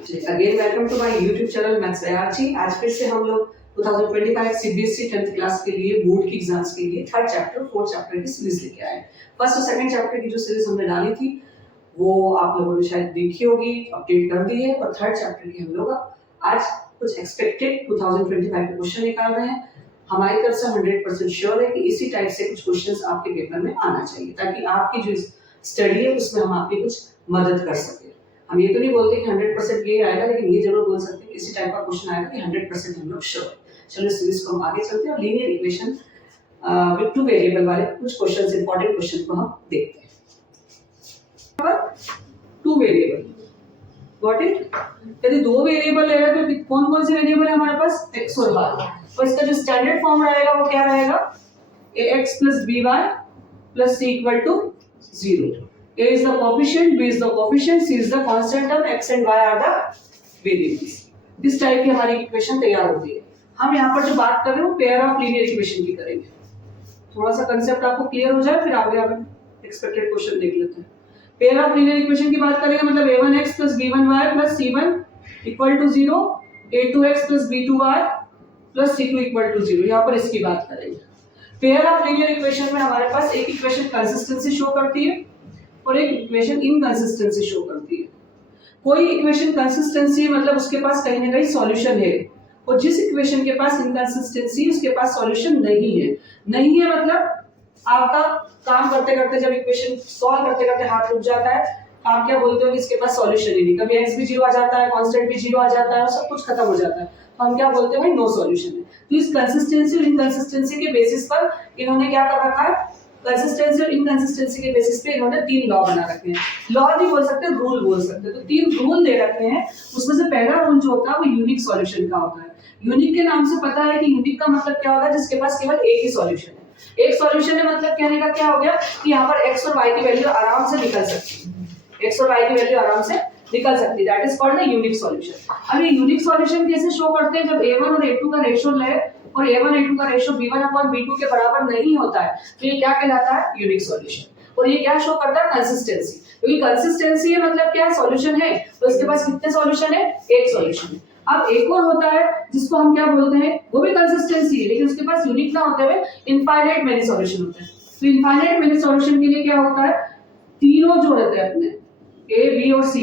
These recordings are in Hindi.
Again welcome to my YouTube channel maths ji. आज फिर से हम लोग 2025 सीबीएसई 10th क्लास के लिए बोर्ड की एग्जाम्स के लिए थर्ड चैप्टर फोर्थ चैप्टर की सीरीज लेके आए। फर्स्ट और सेकंड चैप्टर की जो सीरीज हमने डाली थी वो आप लोगों ने शायद देखी होगी, अपडेट कर दी है। और थर्ड चैप्टर की हम लोग आज कुछ एक्सपेक्टेड 2025 के क्वेश्चन निकाल रहे हैं। हमारी तरफ से 100% श्योर है कि इसी टाइप से कुछ क्वेश्चंस आपके पेपर में आना चाहिए ताकि आपकी जो स्टडी है उसमें हम आपकी कुछ मदद कर सके। हम ये तो नहीं बोलते कि 100% ये आएगा, लेकिन ये जरूर बोल सकते हैं इसी टाइप का क्वेश्चन आएगा कि 100% हम लोग श्योर है। चलो इस सीरीज को हम आगे चलते हैं और linear equation with two variable वाले कुछ क्वेश्चंस, इंपॉर्टेंट क्वेश्चन को हम देखते हैं। Two variable got it. यदि दो वेरिएबल ले रहे हैं तो कौन कौन से वेरिएबल है हमारे पास? x और y। और इसका जो स्टैंडर्ड फॉर्म रहेगा वो क्या रहेगा? ax plus by plus c equal to 0. A is the coefficient, B is the coefficient, C is the constant term, x and y are the variables. इस टाइप की हमारी इक्वेशन तैयार होती है। हम यहाँ पर जो बात कर रहे हैं वो पेयर ऑफ लीनियर इक्वेशन की करेंगे। थोड़ा सा कंसेप्ट आपको क्लियर हो जाए फिर आगे हम एक्सपेक्टेड क्वेश्चन देख लेते हैं। पेयर ऑफ लीनियर इक्वेशन की बात करेंगे मतलब a1x plus b1y plus c1 equal to 0, a2x plus b2y plus c2 equal to 0। यहाँ पर इसकी बात करेंगे। पेयर ऑफ लीनियर इक्वेशन में हमारे पास एक इक्वेशन कंसिस्टेंसी शो करती है और एक इक्वेशन इनकंसिस्टेंसी शो करती है। कोई इक्वेशन कंसिस्टेंसी मतलब उसके पास कहीं ना कहीं सॉल्यूशन है, और जिस इक्वेशन के पास इनकंसिस्टेंसी उसके पास सॉल्यूशन नहीं है। नहीं है मतलब आपका काम करते करते जब इक्वेशन सॉल्व करते करते हाथ रुक जाता है, आप क्या बोलते हो कि इसके पास सॉल्यूशन ही नहीं। कभी x भी 0 आ जाता है, कांस्टेंट भी 0 आ जाता है और सब कुछ खत्म हो जाता है, तो हम क्या बोलते हैं? भाई नो सॉल्यूशन है। तो इस कंसिस्टेंसी और इनकंसिस्टेंसी के बेसिस पर इन्होंने क्या कर रखा है? कंसिस्टेंसी और इनकंसिस्टेंसी के बेसिस पे इन्होंने तीन लॉ बना रखे हैं। लॉ नहीं बोल सकते, रूल बोल सकते हैं। तो तीन रूल दे रखे हैं, उसमें से पहला रूल जो होता है वो यूनिक सॉल्यूशन का होता है। यूनिक के नाम से पता है कि यूनिक का मतलब क्या होता है? जिसके पास केवल एक ही सॉल्यूशन है। एक सॉल्यूशन है मतलब कहने का क्या हो गया कि यहाँ पर x और y की वैल्यू आराम से निकल सकती है। x और y की वैल्यू आराम से निकल सकती है। That is called the unique solution. अब ये यूनिक सॉल्यूशन कैसे शो करते हैं? जब a1 और a2 का रेशियो ले और a1 a2 का रेशियो b1/b2 के बराबर नहीं होता है तो ये क्या कहलाता है? Unique solution. और ये क्या शो करता है? कंसिस्टेंसी। क्योंकि कंसिस्टेंसी है मतलब क्या है? सॉल्यूशन है, तो इसके पास कितने सॉल्यूशन है? एक सॉल्यूशन है। अब एक और होता है जिसको हम क्या बोलते हैं? वो भी कंसिस्टेंसी है लेकिन उसके पास यूनिक ना होते हुए इनफाइनाइट मेनी सॉल्यूशन होते हैं। तो इनफाइनाइट मेनी सॉल्यूशन के लिए क्या होता है? तीनों जो रहते हैं अपने a b और c,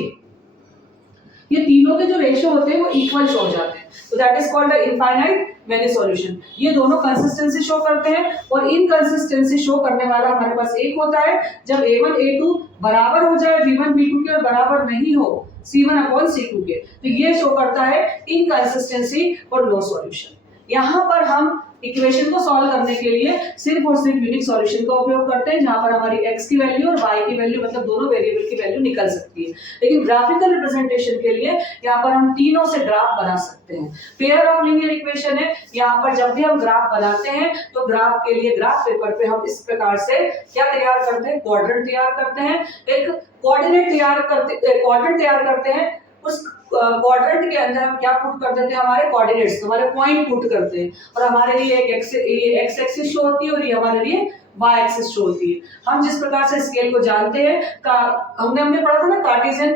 ये तीनों के जो रेशियो होते हैं वो इक्वल शो हो जाते हैं। तो that is called the infinite many solution. ये दोनों कंसिस्टेंसी शो करते हैं और इनकंसिस्टेंसी शो करने वाला हमारे पास एक होता है जब a1 a2 बराबर हो जाए b1 b2 के और बराबर नहीं हो c1/c2 के, तो ये शो करता है इनकंसिस्टेंसी और नो सॉल्यूशन। यहाँ पर हम इक्वेशन को सॉल्व करने के लिए सिर्फ और सिर्फ यूनिक सॉल्यूशन का उपयोग करते हैं, जहां पर हमारी x की वैल्यू और y की वैल्यू मतलब दोनों वेरिएबल की वैल्यू निकल सकती है। लेकिन ग्राफिकल रिप्रेजेंटेशन के लिए यहाँ पर हम तीनों से ग्राफ बना सकते हैं। पेयर ऑफ लीनियर इक्वेशन है, यहाँ पर जब भी हम ग्राफ बनाते हैं तो ग्राफ के लिए ग्राफ पेपर पे हम इस प्रकार से क्या तैयार करते हैं? क्वाड्रेंट तैयार करते हैं। एक कोऑर्डिनेट तैयार करते हैं। उस क्वाड्रेंट के अंदर हम क्या पुट कर देते हैं? हमारे कोऑर्डिनेट्स, हमारे पॉइंट पुट करते हैं। और हमारे लिए एक एक्स एक्सिस शो होती है और ये हमारे लिए वाई एक्सिस शो होती है। हम जिस प्रकार से स्केल को जानते हैं हमने पढ़ा था ना कार्टेशियन,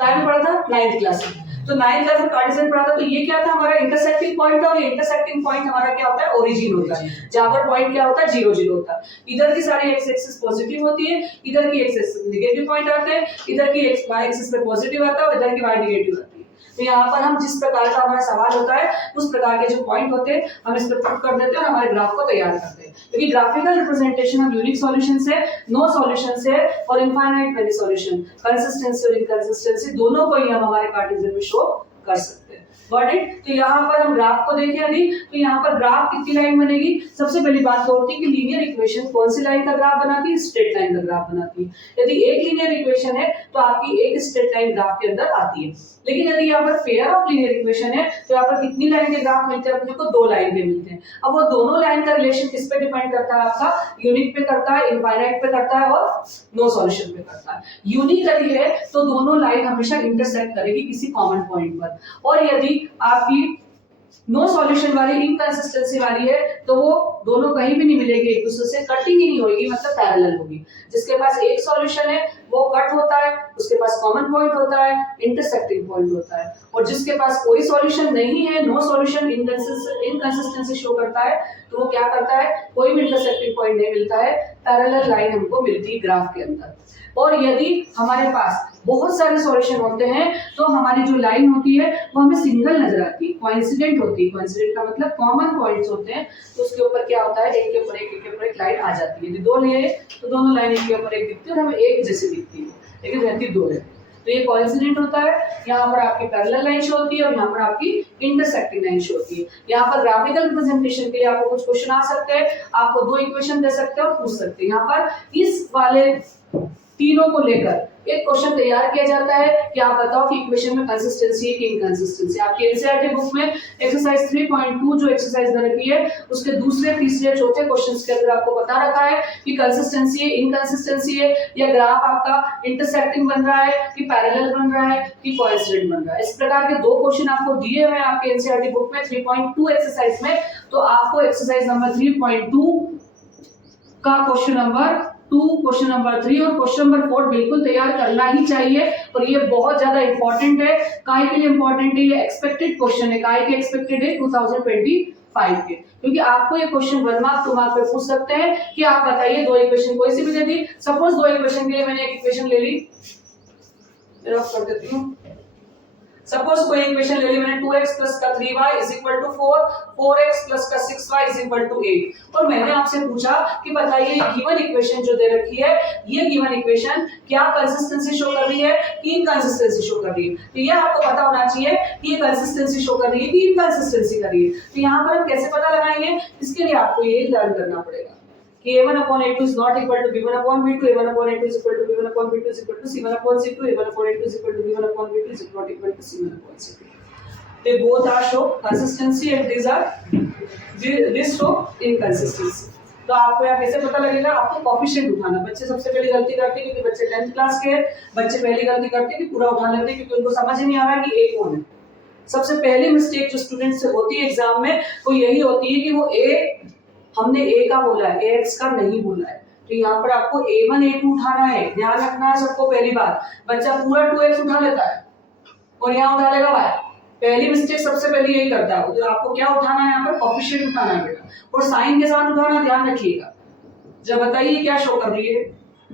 क्या में पढ़ा था? 9th क्लास में। तो 9th क्लास में कार्टेशियन पढ़ा था। तो ये क्या था? हमारा इंटरसेक्टिंग पॉइंट था और इंटरसेक्टिंग पॉइंट हमारा क्या होता है? ओरिजिन होता है, जहां पर पॉइंट क्या होता है? 0 0 होता है। इधर की सारी एक्स एक्सिस पॉजिटिव होती है, इधर की एक्सिस नेगेटिव पॉइंट आते हैं, इधर की एक्स वाई एक्सिस पे पॉजिटिव आता है और इधर की वाई नेगेटिव आती है। तो यहाँ पर हम जिस प्रकार का हमारा सवाल होता है उस प्रकार के जो पॉइंट होते हैं हम इस पर पुट कर देते हैं और हमारे ग्राफ को तैयार करते हैं। क्योंकि ग्राफिकल रिप्रेजेंटेशन हम यूनिक सॉल्यूशन से, नो सॉल्यूशन से और इनफाइनाइट मेनी सॉल्यूशन, कंसिस्टेंसी और इनकंसिस्टेंसी दोनों को ही हम हमारे कार्टेशियन में शो कर सकते हैं। Got it. तो यहाँ पर हम ग्राफ को देखें यदि, तो यहाँ पर ग्राफ कितनी लाइन बनेगी? सबसे पहली बात तो होती है कि लीनियर इक्वेशन कौन सी लाइन का ग्राफ बनाती है? स्ट्रेट लाइन का ग्राफ बनाती है। यदि एक लीनियर इक्वेशन है तो आपकी एक स्ट्रेट लाइन ग्राफ के अंदर आती है। लेकिन यदि यहाँ पर पेयर ऑफ लीनियर इक्वेशन है तो यहाँ पर कितनी लाइन के ग्राफ मिलते हैं? अपने को दो लाइन के मिलते हैं। अब वो दोनों लाइन का रिलेशन किस पे डिपेंड करता है? आपका यूनिक पे करता है, इनफाइनाइट पे करता है और नो सॉल्यूशन पे करता है। यूनिक यदि है तो दोनों लाइन हमेशा इंटरसेक्ट करेगी किसी कॉमन पॉइंट पर, और यदि आपकी नो सॉल्यूशन वाली, इनकंसिस्टेंसी वाली है, तो वो दोनों कहीं भी नहीं मिलेगी एक दूसरे से, कटिंग ही नहीं होगी, मतलब पैरेलल होगी। जिसके पास एक सॉल्यूशन है वो कट होता है, उसके पास कॉमन पॉइंट होता है, इंटरसेक्टिंग पॉइंट होता है। और जिसके पास कोई सॉल्यूशन नहीं है, नो सॉल्यूशन, इनकंसिस्टेंसी शो करता है, तो वो क्या करता है, कोई भी इंटरसेक्टिंग पॉइंट नहीं मिलता है, पैरेलल लाइन हमको मिलती है ग्राफ के अंदर। और यदि हमारे पास बहुत सारे सॉल्यूशन होते हैं तो हमारी जो लाइन होती है वो हमें सिंगल नजर आती है, कोइंसिडेंट होती है। कोइंसिडेंट का मतलब कॉमन पॉइंट्स होते हैं, तो उसके ऊपर क्या होता है, एक के ऊपर एक, एक के ऊपर एक लाइन आ जाती है। यदि दो लिए तो दोनों लाइन एक के ऊपर एक दिखती है और हमें एक जैसी दिखती है, लेकिन रहती दो है, तो ये कोइंसिडेंट होता है। यहाँ पर आपकी पैरेलल लाइन शो होती है और यहाँ पर आपकी इंटरसेक्टिंग लाइन शो होती है। यहाँ पर ग्राफिकल रिप्रेजेंटेशन के लिए आपको कुछ क्वेश्चन आ सकते हैं, आपको दो इक्वेशन दे सकते हैं और पूछ सकते हैं। यहाँ पर इस वाले तीनों को लेकर एक क्वेश्चन तैयार किया जाता है कि आप बताओ कि इक्वेशन में कंसिस्टेंसी है कि इनकंसिस्टेंसी। आपकी एनसीईआरटी बुक में एक्सरसाइज 3.2 जो एक्सरसाइज दे रखी है उसके दूसरे, तीसरे, चौथे क्वेश्चंस के अंदर आपको बता रखा है कि कंसिस्टेंसी है, इनकंसिस्टेंसी है, या ग्राफ आपका इंटरसेक्टिंग बन रहा है कि पैरेलल बन रहा है कि कोइंसिडेंट बन रहा है। इस प्रकार के दो क्वेश्चन आपको दिए हुए हैं आपके एनसीईआरटी बुक में 3.2 एक्सरसाइज में। तो आपको एक्सरसाइज नंबर 3.2 का क्वेश्चन नंबर 2, क्वेश्चन नंबर 3 और क्वेश्चन नंबर 4 बिल्कुल तैयार करना ही चाहिए। और ये बहुत ज्यादा इंपॉर्टेंट है। काय के लिए इंपॉर्टेंट है, ये एक्सपेक्टेड क्वेश्चन है। काय के एक्सपेक्टेड है 2025 के, क्योंकि आपको ये क्वेश्चन 1 मार्क 2 मार्क पे पूछ सकते हैं कि आप बताइए दो इक्वेशन कोई सी भी दे दी। सपोज दो इक्वेशन के लिए मैंने एक इक्वेशन ले ली, कर देती हूँ। सपोज कोई इक्वेशन ले ली मैंने 2x प्लस का 3y is equal to 4, 4x plus का 6y इज इक्वल टू 8, और मैंने आपसे पूछा कि बताइए गिवन इक्वेशन जो दे रखी है, ये गिवन इक्वेशन क्या कंसिस्टेंसी शो कर रही है कि इनकंसिस्टेंसी शो कर रही है। तो ये आपको पता होना चाहिए कि ये कंसिस्टेंसी शो कर रही है कि इनकंसिस्टेंसी कर रही है। तो यहाँ पर हम कैसे पता लगाएंगे, इसके लिए आपको ये लर्न करना पड़ेगा कि a1/a2 is not equal to b1/b2, a1/a2 is equal to b1/b2 is equal to c1/c2, a1/a2 is equal to b1/b2 is not equal to c1/c2. They both are show consistency and this show inconsistency. तो आपको यहाँ कैसे पता लगेगा, आपको कोएफिशिएंट उठाना। बच्चे सबसे पहली गलती करते हैं, क्योंकि बच्चे 10th क्लास के हैं, बच्चे पहली गलती करते हैं कि पूरा उठा लेते हैं, क्योंकि उनको समझ ही नहीं आ रहा कि a कौन है। सबसे पहली मिस्टेक जो स्टूडेंट से होती है एग्जाम में वो यही होती है कि वो a हमने a का बोला है, ax का नहीं बोला है। तो यहाँ पर आपको a1 a2 उठाना है, ध्यान रखना है सबको। पहली बात, बच्चा पूरा 2x उठा लेता है और यहाँ उठा लेगा y। पहली मिस्टेक सबसे पहले यही करता है। तो आपको क्या उठाना है, यहाँ पर कोएफिशिएंट उठाना है बेटा, और साइन के साथ उठाना, ध्यान रखिएगा। जब बताइए क्या शो कर रही है,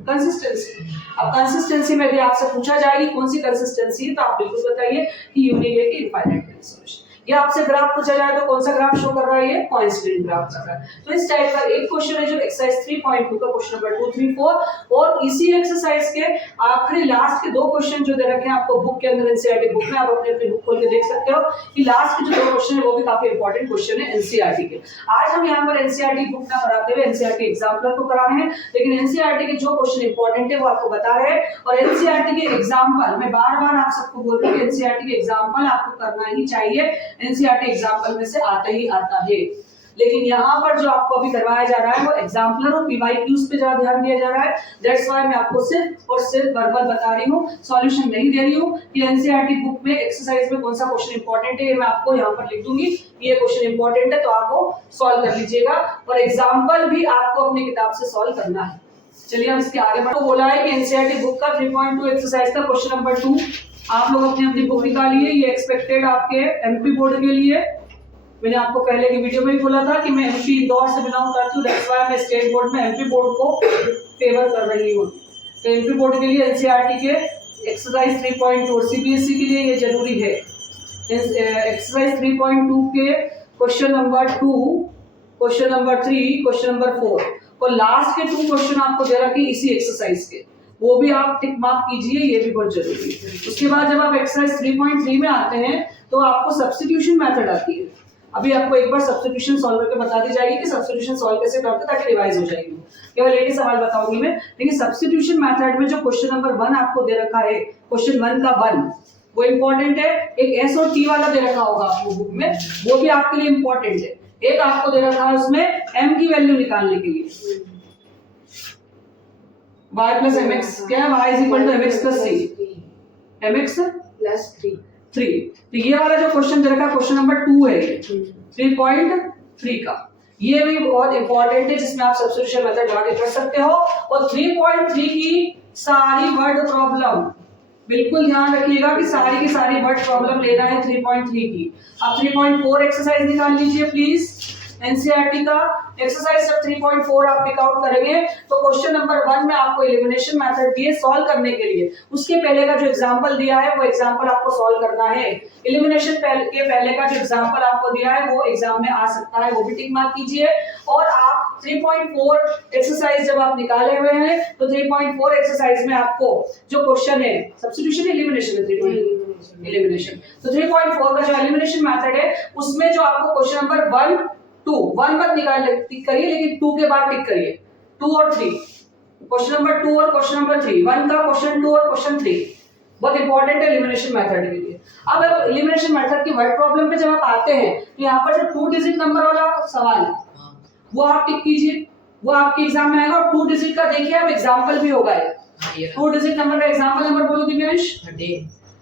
कंसिस्टेंसी। अब कंसिस्टेंसी में भी आपसे पूछा जाएगी कौन सी कंसिस्टेंसी है, तो आप बिल्कुल बताइए कि यूनिक है कि इनफाइनाइट सॉल्यूशन। या आपसे ग्राफ पूछा जाए तो कौन सा ग्राफ शो कर रहा है, ये कोइंसिडेंट ग्राफ कर रहा है। तो इस टाइप का एक क्वेश्चन है जो एक्सरसाइज 3.2 का क्वेश्चन नंबर 2, 3, 4, और इसी एक्सरसाइज के आखिरी लास्ट के दो क्वेश्चन जो दे रखे हैं आपको बुक के अंदर, एनसीईआरटी बुक में, आप अपने अपनी बुक खोल के देख सकते हो कि लास्ट के जो दो क्वेश्चन है वो भी काफी इंपॉर्टेंट क्वेश्चन है एनसीईआरटी के। आज हम यहाँ पर एनसीईआरटी बुक ना कराते हुए एनसीईआरटी एग्जाम्पलर को करा रहे हैं, लेकिन एनसीईआरटी के जो क्वेश्चन इंपॉर्टेंट है वो आपको बता रहे हैं। और एनसीईआरटी के एग्जाम्पल, मैं बार बार आप सबको बोल रही हूँ, एनसीईआरटी के एग्जाम्पल आपको करना ही चाहिए, एनसीईआरटी एग्जाम्पल में से आता ही आता है। लेकिन यहाँ पर जो आपको अभी करवाया जा रहा है वो एग्जाम्पलर और पीवाईक्यूज पे ज्यादा ध्यान दिया जा रहा है। दैट्स व्हाई मैं आपको सिर्फ और सिर्फ वर्बल बता रही हूँ, सॉल्यूशन नहीं दे रही हूँ कि एनसीईआरटी बुक में एक्सरसाइज में कौन सा क्वेश्चन इंपॉर्टेंट है। मैं आपको यहाँ पर लिख दूंगी ये क्वेश्चन इंपॉर्टेंट है, तो आप वो सॉल्व कर लीजिएगा, और एग्जाम्पल भी आपको अपनी किताब से सॉल्व करना है। चलिए हम इसके आगे बढ़ते। बोला है कि एनसीईआरटी बुक का 3.2 एक्सरसाइज का क्वेश्चन नंबर 2 आप लोग अपनी अपनी बुक निकालिए। ये एक्सपेक्टेड आपके एमपी बोर्ड के लिए। मैंने आपको पहले की वीडियो में भी बोला था कि मैं एमपी इंदौर से बिलोंग करती हूँ, दैट्स व्हाई मैं स्टेट बोर्ड में एमपी बोर्ड को फेवर कर रही हूँ। तो एमपी बोर्ड के लिए एनसीईआरटी के एक्सरसाइज 3.2 सीबीएसई के लिए ये जरूरी है। एक्सरसाइज 3.2 के question number 2, question number 3, question number 4 और लास्ट के 2 क्वेश्चन आपको दे रखे इसी एक्सरसाइज के, वो भी आप टिक मार्क कीजिए, ये भी बहुत जरूरी है। उसके बाद जब आप एक्सरसाइज 3.3 में आते हैं तो आपको सब्स्टिट्यूशन मेथड आती है। अभी आपको एक बार सब्स्टिट्यूशन सॉल्व करके बता दी जाएगी कि सब्स्टिट्यूशन सॉल्व कैसे करते हैं, ताकि रिवाइज हो जाएगी। केवल एक ही सवाल बताऊंगी मैं, लेकिन सब्स्टिट्यूशन मेथड में जो क्वेश्चन नंबर 1 आपको दे रखा है, क्वेश्चन 1 का 1 वो इंपॉर्टेंट है। एक एस और टी वाला दे रखा होगा आपको बुक में, वो भी आपके लिए इंपॉर्टेंट है। एक आपको दे रखा है उसमें एम की वैल्यू निकालने के लिए, y प्लस mx क्या है, y is equal to mx plus c, mx plus 3 3। तो ये वाला जो क्वेश्चन दे रखा है क्वेश्चन नंबर 2 है ये 3.3 का, ये भी बहुत इंपॉर्टेंट है जिसमें आप सब्स्टिट्यूशन मेथड लगा के कर सकते हो। और 3.3 की सारी वर्ड प्रॉब्लम बिल्कुल ध्यान रखिएगा कि सारी की सारी वर्ड प्रॉब्लम लेना है 3.3 की। अब 3.4 एक्सरसाइज निकाल लीजिए प्लीज, एनसीईआरटी का एक्सरसाइज सब 3.4 आप पिक आउट करेंगे। तो क्वेश्चन नंबर 1 में आपको एलिमिनेशन मेथड दिए सॉल्व करने के लिए, उसके पहले का जो एग्जांपल दिया है वो एग्जांपल आपको सॉल्व करना है। एलिमिनेशन के पहले का जो एग्जांपल आपको दिया है वो एग्जाम में आ सकता है, वो भी टिक मार्क कीजिए। और आप 3.4 एक्सरसाइज जब आप निकाले हुए हैं तो 3.4 एक्सरसाइज में आपको जो क्वेश्चन है सब्स्टिट्यूशन एलिमिनेशन है 3.4 एलिमिनेशन, तो 3.4 का जो एलिमिनेशन मेथड है उसमें जो आपको क्वेश्चन नंबर 1 2 1 मत निकाल टिक करिए, लेकिन 2 के बाद टिक करिए 2 और 3, क्वेश्चन नंबर 2 और क्वेश्चन नंबर 3, 1 का क्वेश्चन 2 और क्वेश्चन 3 बहुत इंपॉर्टेंट है एलिमिनेशन मेथड के लिए। अब एलिमिनेशन मेथड की वर्ड प्रॉब्लम पे जब आप आते हैं तो यहाँ पर जो 2 डिजिट नंबर वाला सवाल है वो आप टिक कीजिए, वो आपके एग्जाम में आएगा। और 2 डिजिट का देखिए अब एग्जांपल भी होगा ये 2 डिजिट नंबर का एग्जांपल नंबर बोलो दिव्यांश,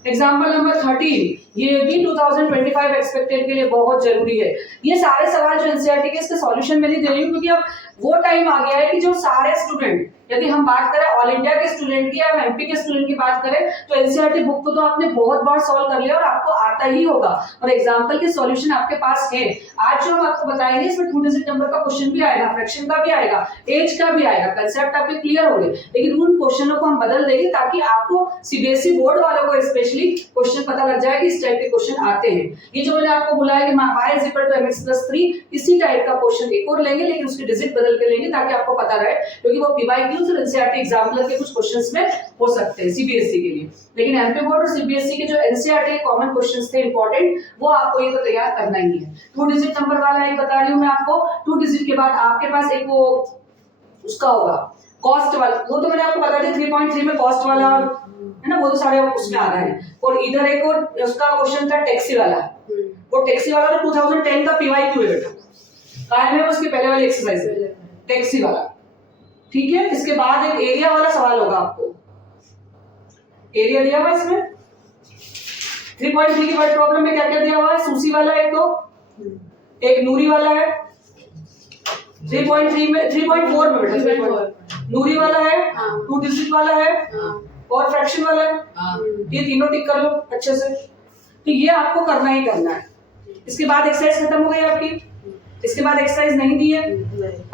एग्जाम्पल नंबर 13, ये भी 2025 एक्सपेक्टेड के लिए बहुत जरूरी है। ये सारे सवाल जो एनसीईआरटी के इसके सॉल्यूशन में नहीं दे रही हूँ क्योंकि अब वो टाइम आ गया है कि जो सारे स्टूडेंट, यदि हम बात करें ऑल इंडिया के स्टूडेंट की या एमपी के स्टूडेंट की बात करें तो एनसीईआरटी बुक को तो आपने बहुत बार सॉल्व कर लिया और आपको आता ही होगा और एग्जाम्पल के सॉल्यूशन आपके पास है। आज जो हम आपको बताएंगे इसमें 2 डिजिट नंबर का क्वेश्चन भी आएगा, फ्रैक्शन का भी आएगा, एज का भी आएगा, कंसेप्ट आपके क्लियर होंगे, लेकिन उन क्वेश्चनों को हम बदल देंगे ताकि आपको सीबीएसई बोर्ड वालों को स्पेशली क्वेश्चन पता लग जाए कि इस टाइप के क्वेश्चन आते हैं। ये जो मैंने आपको बुलाया कि y is equal to mx plus 3, इसी टाइप का क्वेश्चन एक और लेंगे लेकिन उसकी डिजिट बदल के लेंगे ताकि आपको पता रहे, क्योंकि वो पीवाईक्यूज और एनसीईआरटी एग्जाम्पलर के कुछ क्वेश्चंस में हो सकते हैं सीबीएसई के लिए, लेकिन एमपी बोर्ड और सीबीएसई के जो एनसीईआरटी के कॉमन क्वेश्चंस थे इंपॉर्टेंट, वो आपको ये तो तैयार करना ही है। 2 डिजिट नंबर वाला एक बता रही हूं मैं आपको, 2 डिजिट के बाद आपके पास एक वो उसका होगा कॉस्ट वाला, वो तो मैंने आपको बता दिया 3.3 में कॉस्ट वाला है ना, वो तो सारे उसमें आ रहा है। और इधर एक और उसका क्वेश्चन था टैक्सी वाला, वो टैक्सी वाला तो 2010 का पीवाईक्यू है बेटा, कायम है उसके पहले वाली एक्सरसाइज है टैक्सी वाला, ठीक है। इसके बाद एक एरिया वाला सवाल होगा, आपको एरिया दिया हुआ इसमें 3.3 की वर्ड प्रॉब्लम में क्या क्या दिया हुआ है, सूसी वाला एक तो, एक नूरी वाला है 3.3 में 3.4 में बेटा नूरी वाला है, 2 डिजिट वाला है और फ्रैक्शन वाला है, ये तीनों टिक कर लो अच्छे से। तो ये आपको करना ही करना है। इसके बाद एक्सरसाइज खत्म हो गई आपकी, इसके बाद एक्सरसाइज नहीं दी है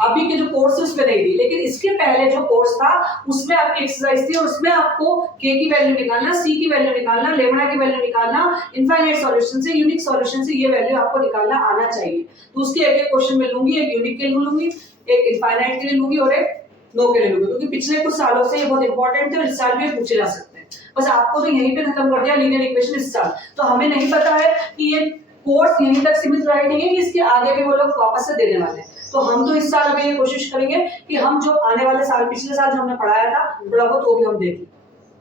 अभी के जो कोर्स है उसमें नहीं दी, लेकिन इसके पहले जो कोर्स था उसमें आपकी एक्सरसाइज थी और उसमें आपको के की वैल्यू निकालना, सी की वैल्यू निकालना, लेमडा की वैल्यू निकालना, इनफाइनाइट सॉल्यूशन से, यूनिक सॉल्यूशन से ये वैल्यू आपको निकालना आना चाहिए। तो उसके एक एक क्वेश्चन में लूंगी, एक यूनिक के लिए लूंगी, एक इनफाइनाइट के लिए लूंगी और एक नो के लिए लूंगी, क्योंकि पिछले कुछ सालों से ये बहुत इंपॉर्टेंट है और इस साल भी पूछे जा सकते हैं। बस आपको तो यहीं पे खत्म कर दिया लीनियर इक्वेशन इस साल, तो हमें नहीं पता है कि ये कोर्स यहीं तक सीमित रहेंगे कि इसके आगे भी वो लोग वापस से देने वाले हैं। तो हम तो इस साल अभी ये कोशिश करेंगे कि हम जो आने वाले साल, पिछले साल जो हमने पढ़ाया था थोड़ा बहुत वो भी हम देखें,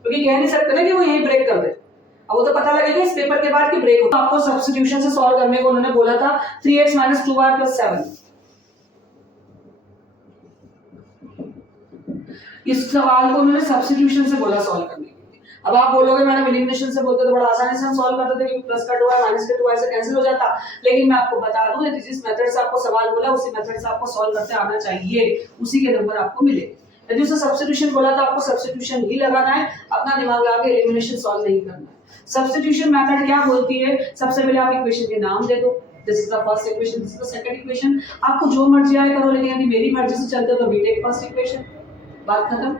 क्योंकि कह नहीं सकते ना कि वो यहीं ब्रेक कर दे, अब वो तो पता लगेगा इस पेपर के बाद कि ब्रेक हो। आपको सब्स्टिट्यूशन से सॉल्व करने को उन्होंने बोला था 3x - 2y + 7, इस सवाल को उन्होंने सब्स्टिट्यूशन से बोला सॉल्व करने के लिए। अब आप बोलोगे मैडम एलिमिनेशन से बोलते तो बड़ा आसानी से हम सॉल्व करते थे क्योंकि प्लस का 2y माइनस का 2y से कैंसिल हो जाता, लेकिन मैं आपको बता दूं जिस मेथड से आपको सवाल बोला उसी मेथड से आपको सॉल्व करते आना चाहिए, उसी के नंबर आपको मिले। यदि उसे सब्स्टिट्यूशन बोला तो आपको सब्स्टिट्यूशन ही लगाना है, अपना दिमाग लगा के एलिमिनेशन सॉल्व नहीं करना है। सब्स्टिट्यूशन मेथड क्या बोलती है, सबसे पहले आप इक्वेशन के नाम दे दो, this is the first equation, this is the second equation, आपको जो मर्जी आए करो, लेकिन यदि मेरी मर्जी से चलते तो वी टेक फर्स्ट इक्वेशन, बात खत्म।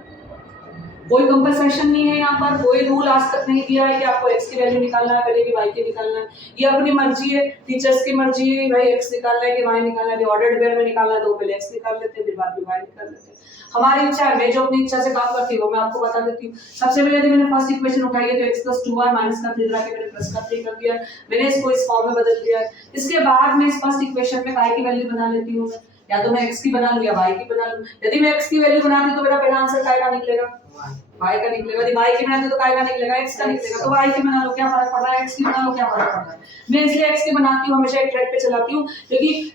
कोई कंपनसेशन नहीं है यहाँ पर, कोई रूल आज तक नहीं दिया है कि आपको x की वैल्यू निकालना है पहले कि y की निकालना है, ये अपनी मर्जी है, टीचर्स की मर्जी है भाई x निकालना है कि y निकालना है, ऑर्डर्ड वेयर में निकालना है तो पहले x निकाल लेते हैं फिर बाद में y निकाल लेते हैं। हमारी इच्छा है, मैं जो अपनी इच्छा से काम करती हूँ वो मैं आपको बता देती हूँ। सबसे पहले यदि मैंने फर्स्ट इक्वेशन उठाई है तो x + 2y माइनस का 3 के मैंने प्लस का 3 कर दिया, मैंने इसको इस फॉर्म में बदल दिया है। इसके बाद मैं इस फर्स्ट इक्वेशन में y की वैल्यू बना लेती हूँ, या तो मैं x की बना लूं या y की बना लूं। यदि मैं x की वैल्यू बना दूं तो मेरा पहला आंसर काय का निकलेगा, y का निकलेगा। यदि y की बनाते तो काय का निकलेगा, x का निकलेगा। तो y की बना लो, क्या फर्क पड़ रहा है, x की बना लो, क्या फर्क पड़ रहा है। मैं इसलिए x की बनाती हूँ, हमेशा एक ट्रैक पे चलाती हूँ, क्योंकि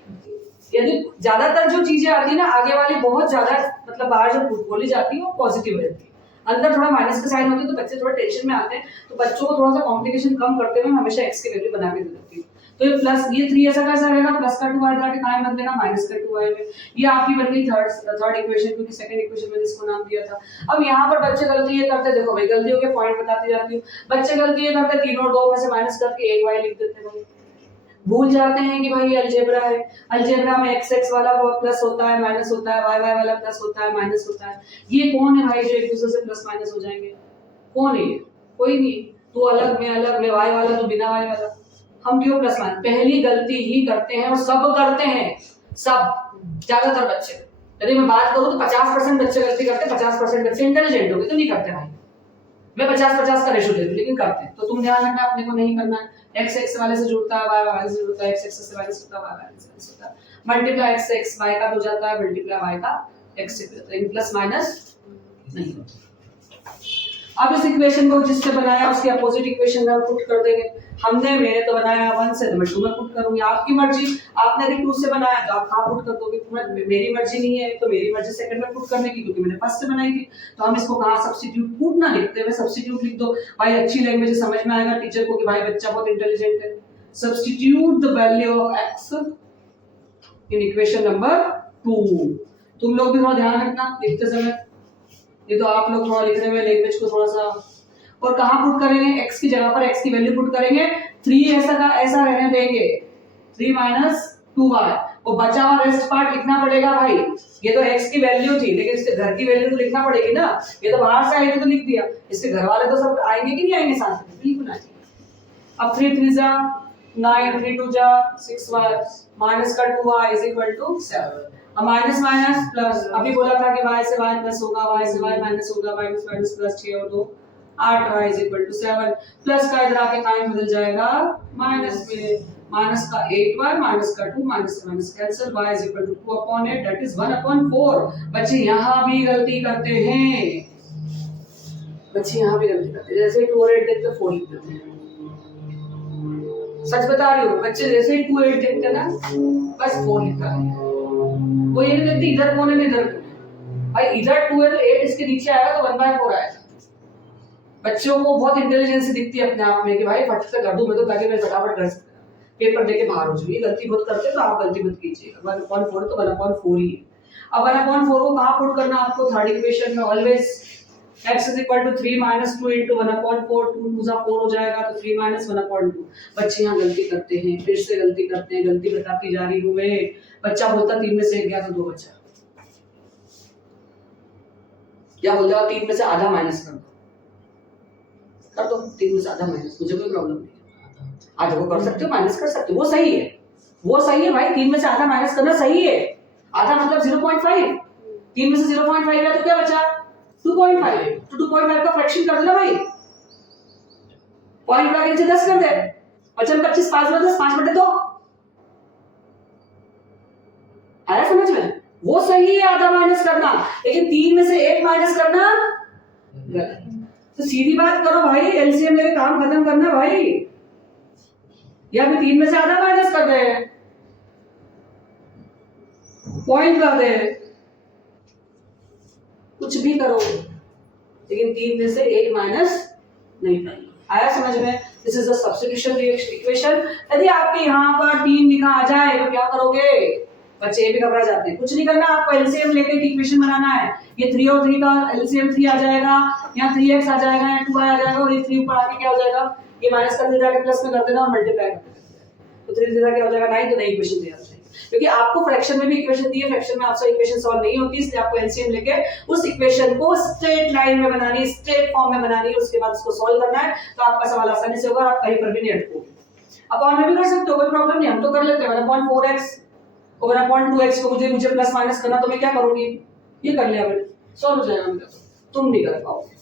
यदि ज्यादातर जो चीजें आती है ना आगे वाली बहुत ज्यादा मतलब बाहर जब बोली जाती है वो पॉजिटिव रहती है, अंदर थोड़ा माइनस का साइन होता है तो बच्चे थोड़ा टेंशन में आते हैं, तो बच्चों को थोड़ा सा कॉम्प्लिकेशन कम करते हुए हमेशा x की वैल्यू बना के दे देती हूँ। तो ये प्लस ये 3 ऐसा कैसा रहेगा, प्लस का 2 जाके कहाँ बन देगा, माइनस का 2 में। ये आपकी बन गई थर्ड इक्वेशन, क्योंकि सेकंड इक्वेशन में इसको नाम दिया था। अब यहाँ पर बच्चे गलती ये करते, देखो भाई गलतियों के पॉइंट बताती जाती हूँ। बच्चे गलती ये करते 3 और 2 में से माइनस करके 1 y लिख देते हैं, भूल जाते हैं कि भाई अलजेब्रा है, अलजेब्रा में x x वाला प्लस होता है माइनस होता है, y y वाला प्लस होता है माइनस होता है। ये कौन है भाई जो एक दूसरे से प्लस माइनस हो जाएंगे, कौन है? कोई नहीं। तू अलग मैं y वाला तो बिना y वाला। हम क्यों प्लस माइनस? पहली गलती ही करते हैं और सब करते हैं, सब ज्यादातर बच्चे। यदि मैं बात करूं तो 50% बच्चे गलती करते हैं, 50% बच्चे इंटेलिजेंट होंगे तो नहीं करते भाई। मैं 50-50 का रेशो दे दूं लेकिन करते हैं। तो तुम ध्यान रखना, अपने को नहीं करना है। x x वाले से जुड़ता है, y वाले से जुड़ता है, x x से वाले से जुड़ता है, y वाले से जुड़ता है। मल्टीप्लाई x x y का हो जाता है, मल्टीप्लाई y का x से हो जाता है, प्लस माइनस नहीं होता। अब इस इक्वेशन को जिससे बनाया उसके अपोजिट इक्वेशन में हम पुट कर देंगे। मैंने तो बनाया 1 से, तो मैं 2 में पुट करूंगी, आपकी मर्जी। आपने भी 2 से बनाया तो आप कहां पुट कर दोगे? मेरी मर्जी नहीं है तो मेरी मर्जी सेकंड में पुट करने की, क्योंकि मैंने फर्स्ट से बनाई थी। तो हम इसको कहां सब्स्टिट्यूट, पुट ना लिखते हुए सब्स्टिट्यूट लिख दो भाई। अच्छी लैंग्वेज समझ में आएगा टीचर को कि भाई बच्चा बहुत इंटेलिजेंट है। Substitute the value of x in equation number 2। तुम लोग भी थोड़ा ध्यान रखना लिखते समय, ये तो आप लोग थोड़ा लिखने में लैंग्वेज को थोड़ा सा। और कहां पुट करेंगे? x की जगह पर x की वैल्यू पुट करेंगे, 3 ऐसा रहने देंगे, 3 - 2y। वो बचा हुआ रेस्ट पार्ट लिखना पड़ेगा भाई। ये तो x की वैल्यू थी, लेकिन इसके घर की वैल्यू तो लिखना पड़ेगी ना। ये तो बाहर से आई तो लिख दिया, इसके घर वाले तो सब आएंगे कि नहीं आएंगे साथ में? बिल्कुल आएंगे। अब 3 3 जा 9, 3 2 जा 6y, माइनस का 2y इज इक्वल टू 7। अब माइनस माइनस प्लस, अभी बोला था कि y से y प्लस होगा, y से y माइनस होगा, माइनस माइनस प्लस 6 और 2 8, y is equal to 7। Plus का इधर आके काइन बदल जाएगा माइनस में, माइनस का 8y माइनस का 2 minus minus cancel, y is equal to 2/8 that is 1/4। बच्चे यहां भी गलती करते हैं, बच्चे यहां भी गलती करते हैं। जैसे 2 और 8 देखते हैं 4 लिख देते हैं। सच बता रही हूं, बच्चे जैसे ही 2 8 देखते हैं ना बस 4 लिखता है। वो ये नहीं देखते इधर कौन है इधर कौन है। भाई इधर 2 है तो 8 इसके नीचे आएगा तो 1/4 आएगा। बच्चों को बहुत इंटेलिजेंस दिखती है अपने आप में कि भाई फट से कर दूं मैं तो, ताकि मैं फटाफट कर सकता पेपर देके बाहर हो जाऊं। गलती बहुत करते तो आप गलती मत कीजिएगा। 1/4 तो 1/4 ही है। अब 1/4 को कहां पुट करना आपको? थर्ड इक्वेशन में always x is equal to 3 - 2 into 1/4, 2 2 जा 4 हो जाएगा तो 3 - 1/2। बच्चे यहाँ गलती करते हैं, फिर से गलती करते हैं, गलती बताती जा रही हूँ मैं। बच्चा बोलता 3 में से 1 गया तो 2 बचा, क्या बोलता है 3 में से आधा माइनस कर दो 3 में से आधा माइनस, मुझे कोई प्रॉब्लम नहीं। आधा को कर सकते हो, माइनस कर सकते हो, वो सही है, वो सही है भाई। 3 में से आधा माइनस करना सही है। आधा मतलब 0.5, 3 में से 0.5 गया तो क्या बचा? 2.5। तो 2.5 का फ्रैक्शन कर देना भाई, पॉइंट लगा के 10 कर दे, बचन 25 5 में 10 5/2 आया समझ में? वो सही है आधा माइनस करना, लेकिन 3 में से 1 माइनस करना गलत। तो सीधी बात करो भाई, एलसीएम लेके काम खत्म करना भाई। या भी 3 में से आधा माइनस कर दे, पॉइंट कर दे, कुछ भी करो, लेकिन 3 में से 1 माइनस नहीं करना। आया समझ में? This is the substitution equation. यदि आपके यहाँ पर 3 लिखा आ जाए तो क्या करोगे? बच्चे ये भी घबरा जाते हैं। कुछ नहीं करना, आपको एलसीएम लेके इक्वेशन बनाना है। ये 3 और 3 का एलसीएम 3 आ जाएगा, यहाँ 3x आ जाएगा, यहाँ 2y आ जाएगा, और ये 3 ऊपर आके क्या हो जाएगा? ये माइनस कर देगा, प्लस में कर देना और मल्टीप्लाई कर देना। तो 3 से क्या हो जाएगा? 9। तो नई इक्वेशन तैयार हो जाएगी, क्योंकि आपको फ्रैक्शन में भी इक्वेशन दी है, फ्रैक्शन में आपसे इक्वेशन सॉल्व नहीं होती, इसलिए आपको एलसीएम लेके उस इक्वेशन को स्ट्रेट लाइन में बनानी, स्ट्रेट फॉर्म में बनानी है, उसके बाद उसको सॉल्व करना है। तो आपका सवाल आसानी से होगा, आप कहीं पर भी नहीं अटकोगे। अब और में भी कर सकते हो, कोई प्रॉब्लम नहीं, हम तो कर लेते हैं। 1/4x और 1/2x को मुझे प्लस माइनस करना, तो मैं क्या करूंगी? ये कर लिया मैंने, सॉल्व हो जाएगा मेरा। तुम नहीं कर पाओगे,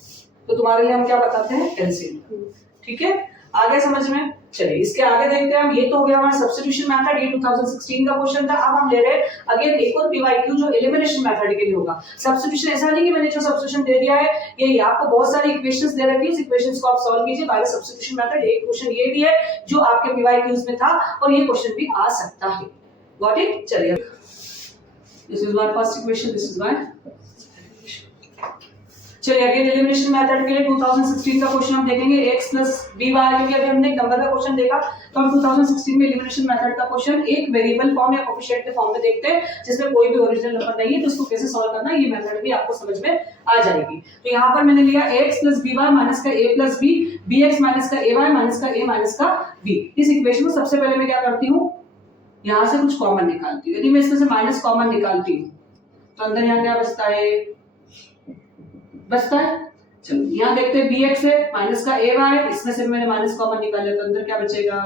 तो तुम्हारे लिए हम क्या बताते हैं? एलसीएम। ठीक है, आगे समझ में? चलिए इसके आगे देखते हैं हम। ये तो हो गया हमारा सब्स्टिट्यूशन मेथड, ये 2016 का क्वेश्चन था। अब हम ले रहे हैं अगेन एक और पीवाईक्यू जो एलिमिनेशन मेथड के लिए होगा। सब्स्टिट्यूशन ऐसा नहीं कि मैंने जो सब्स्टिट्यूशन दे दिया है, ये आपको बहुत सारी इक्वेशंस दे रखी है, इस इक्वेशंस को आप सॉल्व कीजिए बाय सब्स्टिट्यूशन मेथड। एक क्वेश्चन ये भी है जो आपके पीवाईक्यूज में था, और ये क्वेश्चन भी आ सकता है। Got it? चलिए, this is my first equation, this is my, चलिए अगेन एलिमिनेशन मेथड के लिए 2016 का क्वेश्चन हम देखेंगे x प्लस बी वाई, क्योंकि अभी हमने एक नंबर का क्वेश्चन देखा तो हम 2016 में एलिमिनेशन मेथड का क्वेश्चन एक वेरिएबल फॉर्म या कोएफिशिएंट के फॉर्म में देखते हैं जिसमें कोई भी ओरिजिनल नंबर नहीं है, तो उसको कैसे सॉल्व करना है ये मेथड भी आपको समझ में आ जाएगी। तो यहाँ पर मैंने लिया x plus B Y minus का a plus B, B X minus का ए वाई माइनस का a माइनस का b। इस इक्वेशन को सबसे पहले मैं क्या करती हूँ, यहाँ से कुछ कॉमन निकालती हूँ। यदि मैं इसमें से माइनस कॉमन निकालती हूँ तो अंदर यहाँ क्या बचता है, चलो यहाँ देखते हैं bx है माइनस का a y, इसमें से मैंने माइनस कॉमन निकाल लिया तो अंदर क्या बचेगा,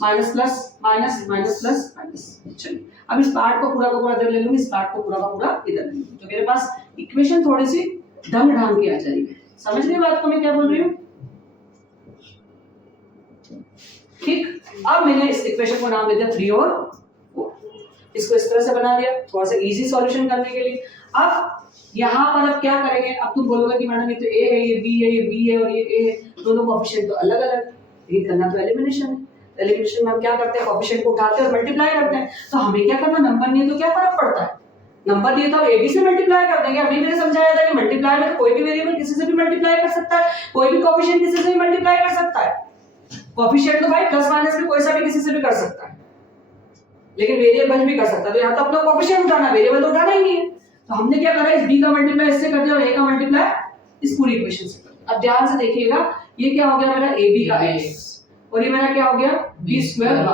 minus plus minus minus plus minus. चलिए अब इस पार्ट को पूरा का पूरा इधर ले लूंगी, इस पार्ट को पूरा का पूरा इधर ले लूंगी, तो मेरे पास इक्वेशन थोड़ी सी ढंग ढांग की आ जाएगी। समझ गए बात को मैं क्या बोल रही हूँ? ठीक, अब मैंने इस इक्वेशन को नाम दे दिया 3 और 4, इसको इस तरह से बना दिया थोड़ा सा इजी सॉल्यूशन करने के लिए। अब यहाँ पर अब क्या करेंगे, अब तुम बोलोगे कि मैडम ये तो a है, ये b है, ये b है और ये a है, दोनों कोएफिशिएंट तो अलग अलग, ये करना तो एलिमिनेशन है। एलिमिनेशन में हम क्या करते हैं, कोएफिशिएंट को उठाते हैं और मल्टीप्लाई करते हैं। तो हमें क्या करना, नंबर नहीं है तो क्या फर्क पड़ता है, नंबर दिए तो a b से मल्टीप्लाई कर देंगे। अभी मैंने समझाया था कि मल्टीप्लाई में कोई भी वेरिएबल किसी से भी मल्टीप्लाई कर सकता है, कोई भी कोएफिशिएंट किसी से भी मल्टीप्लाई कर सकता है। कोएफिशिएंट तो भाई प्लस माइनस में कोई सा भी किसी से भी कर सकता है, लेकिन वेरिएबल भी कर सकता है। तो यहाँ तो अपना कोएफिशिएंट उठाना, वेरिएबल तो उठाना ही नहीं है। तो हमने क्या करा, इस b का मल्टीप्लाई इससे कर दिया और a का मल्टीप्लाई इस पूरी इक्वेशन से कर दिया। अब ध्यान से देखिएगा, ये क्या हो गया मेरा ab का x और ये मेरा क्या हो गया b स्क्वायर y।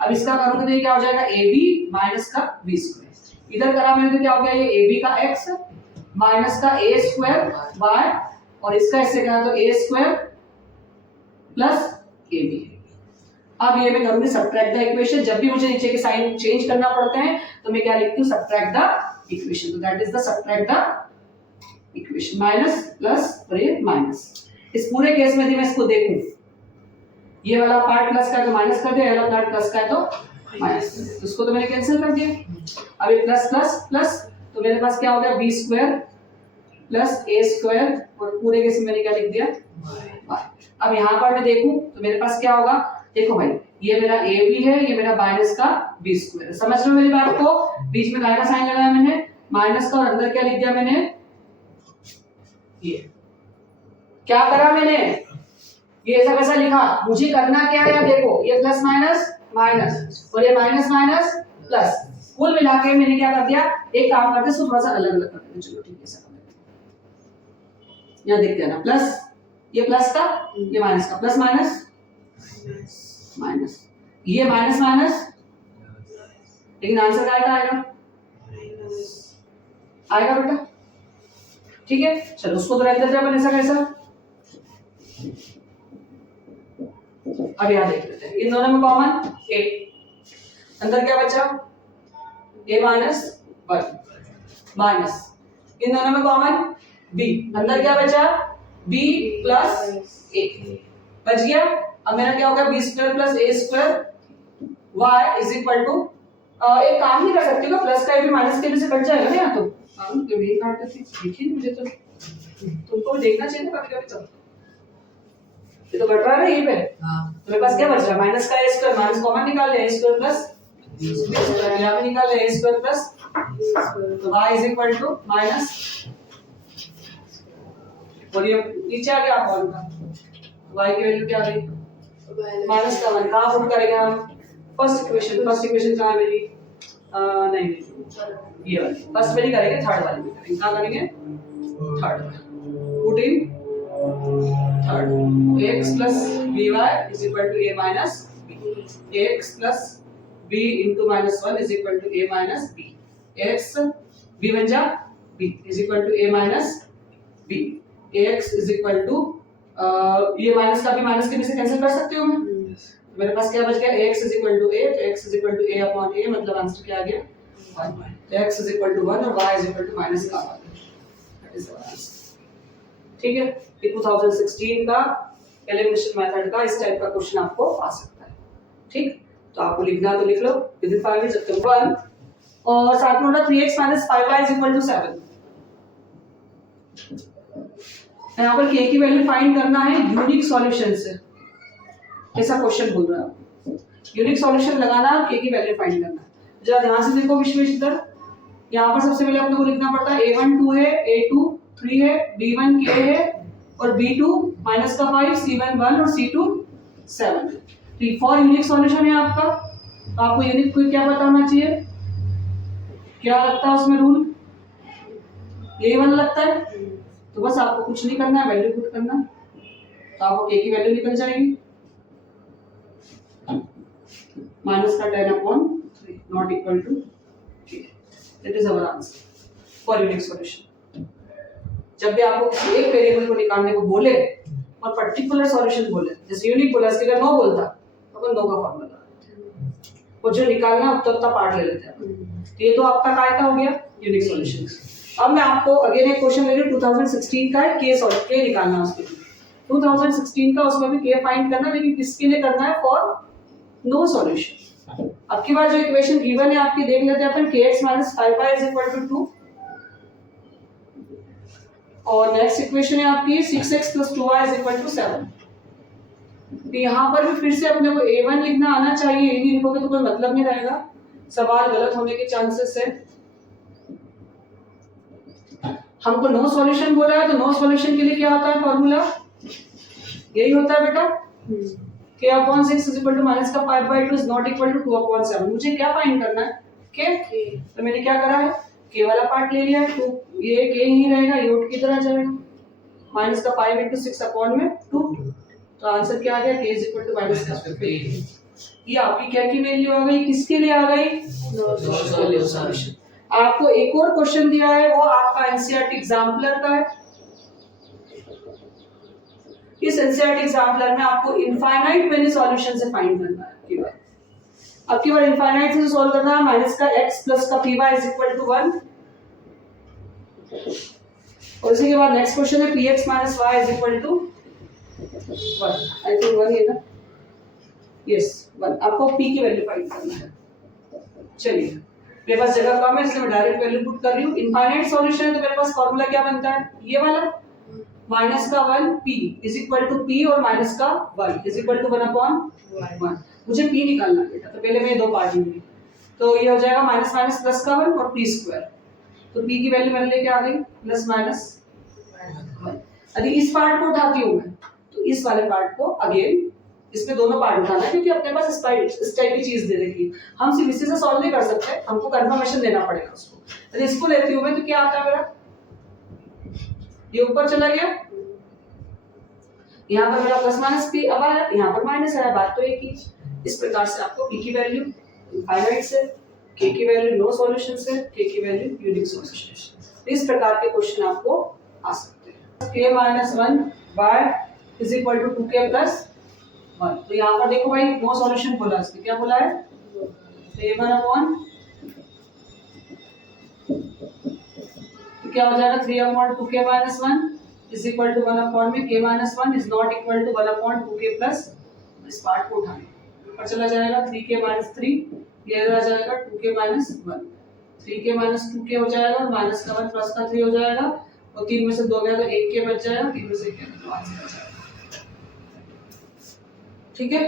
अब इसका करूंगा तो ये क्या हो जाएगा ab माइनस का b स्क्वायर। इधर करा मैंने तो क्या हो गया, ये ab का x माइनस का a स्क्वायर y और इसका इससे करा तो a स्क्वायर प्लस ab। अब ये मैं करूंगी सब्ट्रैक्ट द इक्वेशन। जब भी मुझे नीचे के साइन चेंज करना पड़ते हैं तो मैं क्या लिखती हूँ, सब्ट्रैक्ट द इक्वेशन। तो that is the subtract the equation, minus plus और ये माइनस। इस पूरे केस में यदि मैं इसको देखूं, ये वाला पार्ट प्लस का है तो माइनस कर दिया, ये वाला पार्ट प्लस का है तो माइनस कर दिया, तो इसको तो मैंने कैंसिल कर दिया। अब ये प्लस प्लस प्लस तो मेरे पास क्या हो गया, b square plus a square और पूरे केस में मैंने क्या लिख दिया y। अब यहाँ पर मैं देखूं तो मेरे पास क्या होगा, देखो भाई ये मेरा a भी है, ये मेरा माइनस का b स्क्वायर। समझ रहे हो मेरी बात को, बीच में का साइन लगाया मैंने माइनस का और अंदर क्या लिख दिया मैंने, ये क्या करा मैंने, ये ऐसा कैसा लिखा, मुझे करना क्या है, देखो ये प्लस माइनस माइनस और ये माइनस माइनस प्लस, कुल मिला के मैंने क्या कर दिया, एक काम करते हैं थोड़ा सा अलग अलग कर देते। चलो ठीक है, ऐसा कर देते हैं। यहाँ देखते हैं ना, प्लस ये प्लस का, ये माइनस का, प्लस माइनस माइनस, ये माइनस माइनस, लेकिन आंसर क्या आएगा, आएगा बेटा, ठीक है। चलो उसको तो रख देते हैं ऐसा कैसा। अब यहाँ देख लेते हैं, इन दोनों में कॉमन a, अंदर क्या बचा a माइनस 1 माइनस, इन दोनों में कॉमन b, अंदर क्या बचा b प्लस a बच गया। अब मेरा क्या हो गया, b square plus a square y is equal to, एक काम ही कर सकते हो, प्लस का भी माइनस के भी से कट जाएगा ना, यहाँ तो हम तो भी काट देते। देखिए मुझे तो, तुमको भी देखना चाहिए ना कभी कभी, तो ये तो कट रहा है ना यहीं पे। तो मेरे पास क्या बच रहा है, माइनस का a स्क्वायर, माइनस कॉमन निकाल ले, a स्क्वायर प्लस यहाँ पे निकाल ले a स्क्वायर प्लस, तो y is equal to minus, और ये नीचे आ गया अपॉन का, y की वैल्यू क्या आ गई, माइनस का 1। कहाँ पुट करेंगे हम, फर्स्ट इक्वेशन कहाँ है मेरी, नहीं ये वाली फर्स्ट वाली करेंगे, थर्ड वाली भी करेंगे। कहाँ करेंगे, third, put in third, x plus B Y is equal to a minus b, x plus b into minus 1 is equal to a minus b, x b बन जा b is equal to a minus b, x is equal to, ये माइनस का भी माइनस के में से कैंसिल कर सकती हूँ मैं, तो मेरे पास क्या बच गया, x is equal to a, तो x is equal to a upon a, मतलब आंसर क्या आ गया 1, x इज इक्वल टू 1 और y is equal to minus का, दैट इज आवर आंसर। ठीक है, ये 2016 का एलिमिनेशन मेथड का इस टाइप का क्वेश्चन आपको आ सकता है। ठीक, तो आपको लिखना तो लिख लो विद इन 5 मिनट्स, 1 और साथ में होगा 3x 5y is equal to 7। यहाँ पर k की वैल्यू फाइंड करना है यूनिक सॉल्यूशन से, ऐसा क्वेश्चन बोल रहा है। यूनिक सॉल्यूशन लगाना है, k की वैल्यू फाइंड करना है। जरा ध्यान से देखो विश्वेश, इधर यहाँ पर सबसे पहले अपने को लिखना पड़ता है a1 2 है, a2 3 है, B1 K है और B2 माइनस का 5, C1 1 और C2 7 है। तो फॉर यूनिक सॉल्यूशन है आपका, तो आपको यूनिक को क्या बताना चाहिए, क्या लगता है उसमें रूल, यही वाला लगता है। तो बस आपको कुछ नहीं करना है, वैल्यू पुट करना है, तो आपको K की वैल्यू निकल जाएगी माइनस का 10/3 not equal to K। That is our answer for unique solution. जब भी आपको किसी एक वेरिएबल को निकालने को बोले और पर्टिकुलर सॉल्यूशन बोले, जैसे यूनिक बोला, इसके अगर नो बोलता तो अपन नो का फॉर्मूला, और जो निकालना उतना पार्ट ले लेते हैं। तो ये तो आपका काय का हो गया यूनिक सॉल्यूशन। अब मैं आपको अगेन एक क्वेश्चन ले रही हूँ 2016 का है, के निकालना है उसके लिए। 2016 का, उसमें भी के फाइंड करना, लेकिन किसके लिए करना है, फॉर नो सॉल्यूशन। अब की बार जो इक्वेशन गिवन है आपकी देख लेते हैं अपन, kx - 5y = 2, और नेक्स्ट इक्वेशन है आपकी 6x + 2y = 7। तो यहाँ पर भी फिर से अपने को a1 लिखना आना चाहिए, ये नहीं लिखोगे तो कोई मतलब नहीं रहेगा, सवाल गलत होने के चांसेस है। हमको नो सॉल्यूशन बोला है, तो नो सॉल्यूशन के लिए क्या होता है फॉर्मूला, यही होता है बेटा, k/6 = -5/2 is not equal to 2/7। मुझे क्या फाइंड करना है, k। तो मैंने क्या करा है, k वाला पार्ट ले लिया है, तो ये k ही रहेगा, ये उठ की तरह जाएगा, -5 × 6/2। तो आंसर क्या आ गया, k = -5। ये आपकी क्या की वैल्यू आ गई, किसके लिए आ गई, नो सॉल्यूशन। आपको एक और क्वेश्चन दिया है, वो आपका एनसीईआरटी एग्जाम्पलर का है। इस एनसीईआरटी एग्जाम्पलर में आपको इनफाइनाइट मेनी सॉल्यूशन से फाइंड करना है। अब की बार इनफाइनाइट से सॉल्व करना है, माइनस का x प्लस का py = 1, और इसी के बाद नेक्स्ट क्वेश्चन है px - y = 1। आई थिंक 1 है ना, यस 1। आपको p की वैल्यू फाइंड करना है। चलिए, मेरे पास जगह कम है इसलिए मैं डायरेक्ट वैल्यू पुट कर रही हूँ। इनफाइनाइट सॉल्यूशन है तो मेरे पास फॉर्मूला क्या बनता है, ये वाला, -1 p = p और -1 = 1/1। मुझे p निकालना है बेटा, तो पहले मैं ये दो पार्ट लूंगी, तो ये हो जाएगा -, +1 और p²। तो p की वैल्यू मेरे लिए क्या आ गई, +-1। यदि इस पार्ट को उठाती हूँ मैं, तो इस वाले पार्ट को अगेन, इसमें दोनों पार्ट उठाना है, क्योंकि अपने पास इस टाइप की चीज दे रखी है, हम सिर्फ इसी से सॉल्व नहीं कर सकते, हमको कंफर्मेशन देना पड़ेगा उसको। यदि इसको लेती हूँ मैं, तो क्या आता है मेरा, ये ऊपर चला गया, यहाँ पर मेरा +-p अब आया, यहाँ पर माइनस आया, बात तो एक ही। इस प्रकार से आपको p की वैल्यू इनफाइनाइट से, k की वैल्यू नो सॉल्यूशन से, k की वैल्यू यूनिक सॉल्यूशन से, इस प्रकार के क्वेश्चन आपको आ सकते हैं। k - 1 y = 2k + 1। तो यहाँ पर देखो भाई, नो सॉल्यूशन बोला, इसने क्या बोला है, a1/, तो क्या हो जाएगा 3/2k - 1 = 1/, में k - 1 is not equal to 1/2k plus, इस पार्ट को उठाएं, ऊपर चला जाएगा 3k - 3, ये रह जाएगा 2k - 1, 3k - 2k हो जाएगा, और -1 + 3 हो जाएगा, और 3 में से 2 गया तो 1k बच जाएगा, 3 में से 1 तो आंसर बच जाएगा। ठीक है,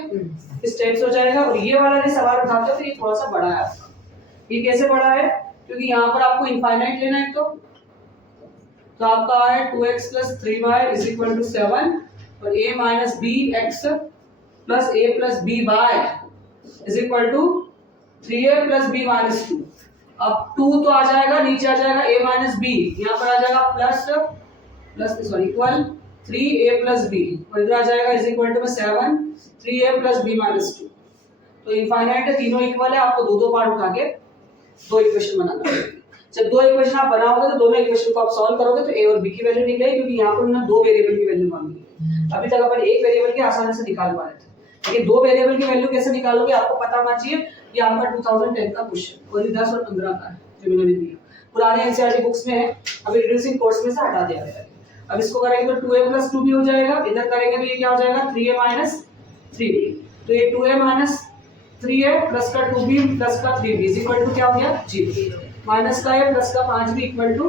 इस टाइप से हो जाएगा। और ये वाला जो सवाल उठाते हो तो ये थोड़ा सा बड़ा है आपका। ये कैसे बड़ा है, क्योंकि यहाँ पर आपको इनफाइनाइट लेना है, तो आपका है 2x + 3y = 7, और a - bx + a + by = 3a + b - 2। अब 2 तो आ जाएगा, नीचे आ जाएगा a - b, यहाँ पर आ जाएगा इक्वल 3a + b, और इधर आ जाएगा = 7 3a + b - 2। तो इनफाइनाइट है, तीनों इक्वल है, आपको दो पार्ट उठा के दो इक्वेशन बनाना पड़ेगा। जब दो इक्वेशन आप बनाओगे तो दोनों इक्वेशन को आप सॉल्व करोगे तो a और b की वैल्यू निकलेगी, क्योंकि यहाँ पर उन्होंने दो वेरिएबल की वैल्यू मांगी है। अभी तक अपन एक वेरिएबल की आसानी से निकाल पा रहे थे, लेकिन दो वेरिएबल की वैल्यू कैसे निकालोगे आपको पता होना चाहिए। ये आपका 2010 का क्वेश्चन और 10 और 15 का है जो मैंने दिया, पुराने एनसीईआरटी बुक्स में है, अभी रिड्यूसिंग कोर्स में से हटा दिया गया है। अब इसको करेंगे तो 2a + 2b हो जाएगा, इधर करेंगे तो ये क्या हो जाएगा 3a - 3b। तो ये 2a - 3a प्लस का 2b प्लस का 3b = क्या हो गया 0, माइनस का a प्लस का 5b = 0।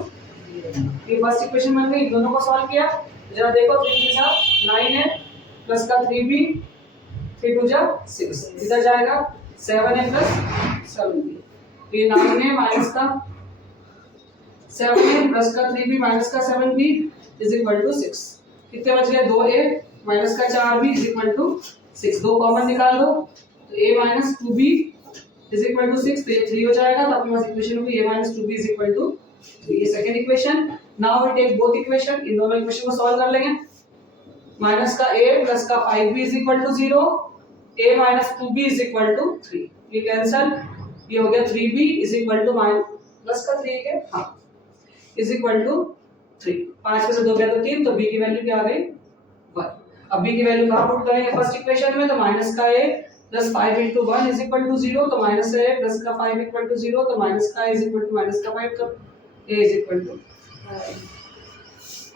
ये फर्स्ट इक्वेशन बन गई, दोनों को सॉल्व किया, जरा देखो 3 × 9 है प्लस का 3b 3 × 2 6, इधर जाएगा 7a + 7b, ये 9 है माइनस का 7a प्लस का 3b माइनस का 7b इज इक्वल टू 6। कितने बच गए 2a माइनस का 4b इज इक्वल टू 6। दो कॉमन निकाल दो तो a minus 2b is equal to 6, तो ये 3 हो जाएगा। तो अपने पास इक्वेशन होगी a minus 2b is equal to 3। ये second equation. Now we take both equation, इन दोनों इक्वेशन को सॉल्व कर लेंगे। माइनस का a प्लस का 5b is equal to 0, a minus 2b is equal to 3। ये कैंसिल, ये हो गया 3b is equal two plus का 3 है, हाँ, इज इक्वल टू 3। 5 में से 2 गया तो 3, तो b की वैल्यू क्या आ गई 1। अब b की वैल्यू कहां पुट करेंगे फर्स्ट इक्वेशन में, तो माइनस का a plus 5 into 1 is equal to 0, तो माइनस a प्लस का 5 इक्वल टू 0, तो माइनस का a is equal to minus का 5, तो a इज इक्वल टू।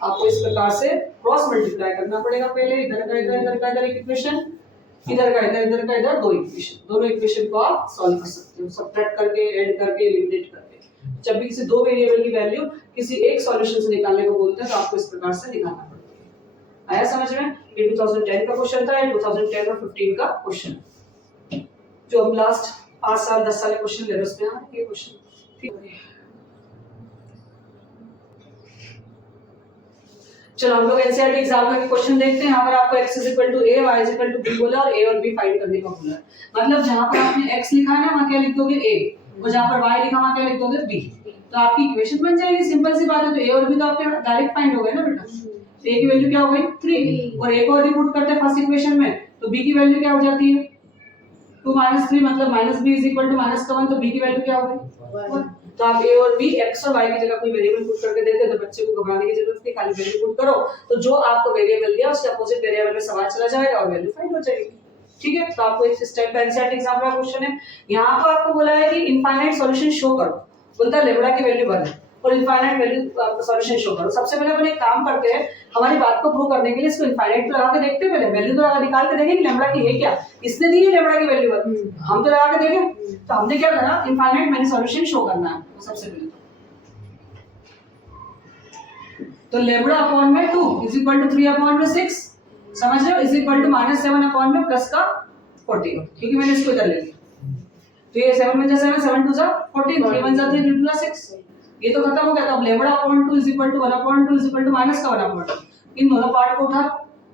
आपको इस प्रकार से क्रॉस मल्टीप्लाई करना पड़ेगा। पहले इधर का इधर एक इक्वेशन, इधर का इधर दो इक्वेशन, दोनों इक्वेशन को आप सॉल्व कर सकते हो सबट्रैक्ट करके, ऐड करके, एलिमिनेट करके। जब भी किसी दो वेरिएबल की वैल्यू किसी एक सॉल्यूशन से निकालने को बोलते हैं तो आपको इस प्रकार से निकालना पड़ता है। आया समझ में? ये 2010 का क्वेश्चन था, ये 2010 और 15 का क्वेश्चन, जो अब लास्ट 5 साल 10 साल के क्वेश्चन ले रहे उसमें ये क्वेश्चन। ठीक है, चलो हम लोग एनसीईआरटी एग्जाम में क्वेश्चन देखते हैं। यहाँ पर आपको x = a, y = b बोला और a और b फाइंड करने का बोला है। मतलब जहाँ पर आपने x लिखा है ना वहाँ क्या लिख दोगे a, और जहाँ पर y लिखा वहाँ क्या लिख दोगे b। तो आपकी इक्वेशन बन जाएगी, सिंपल सी बात है। तो a और b तो आपके डायरेक्ट फाइंड हो गए ना बेटा। तो a की वैल्यू क्या हो गई 3, और a को यदि पुट करते हैं फर्स्ट इक्वेशन में तो b की वैल्यू क्या हो जाती है 2 - 3, मतलब -b = -1, तो b की वैल्यू क्या हो गई 1। तो आप a और b x और y की जगह कोई वेरिएबल पुट करके देते हैं तो बच्चे को घबराने की जरूरत नहीं, खाली वैल्यू पुट करो तो जो आपको वेरिएबल दिया उसके अपोजिट वेरिएबल में सवाल चला जाएगा और वैल्यू फाइंड हो जाएगी। ठीक है, तो आपको इस टाइप का एनसीईआरटी एग्जाम का क्वेश्चन है। यहाँ पर आपको बोला है कि इनफाइनाइट सॉल्यूशन शो करो, बोलता है लैम्बडा की वैल्यू 1 है और इनफाइनाइट वैल्यू सॉल्यूशन शो करो। सबसे पहले अपन एक काम करते हैं, हमारी बात को प्रूव करने के लिए इसको इनफाइनाइट पे लगा के देखते हैं। पहले वैल्यू तो लगा निकाल के देखें कि लैम्बडा की है क्या, इसने दी है लैम्बडा की वैल्यू 1, हम तो लगा के देखें। तो हमने क्या करना, इनफाइनाइट मैंने सॉल्यूशन शो करना है सबसे पहले। तो लैम्बडा अपॉन में 2 इज इक्वल टू 3 अपॉन में 6, समझ रहे हो, इज इक्वल टू -7 अपॉन में प्लस का 14, क्योंकि मैंने इसको इधर ले लिया। तो ये 7 में 7 7 2 14, 3 1 3 3 2 6, ये तो खत्म हो गया। तो अब lambda upon 2 is equal to 1 upon 2 is equal to minus का 1 अपॉन 2, इन दोनों पार्ट को उठा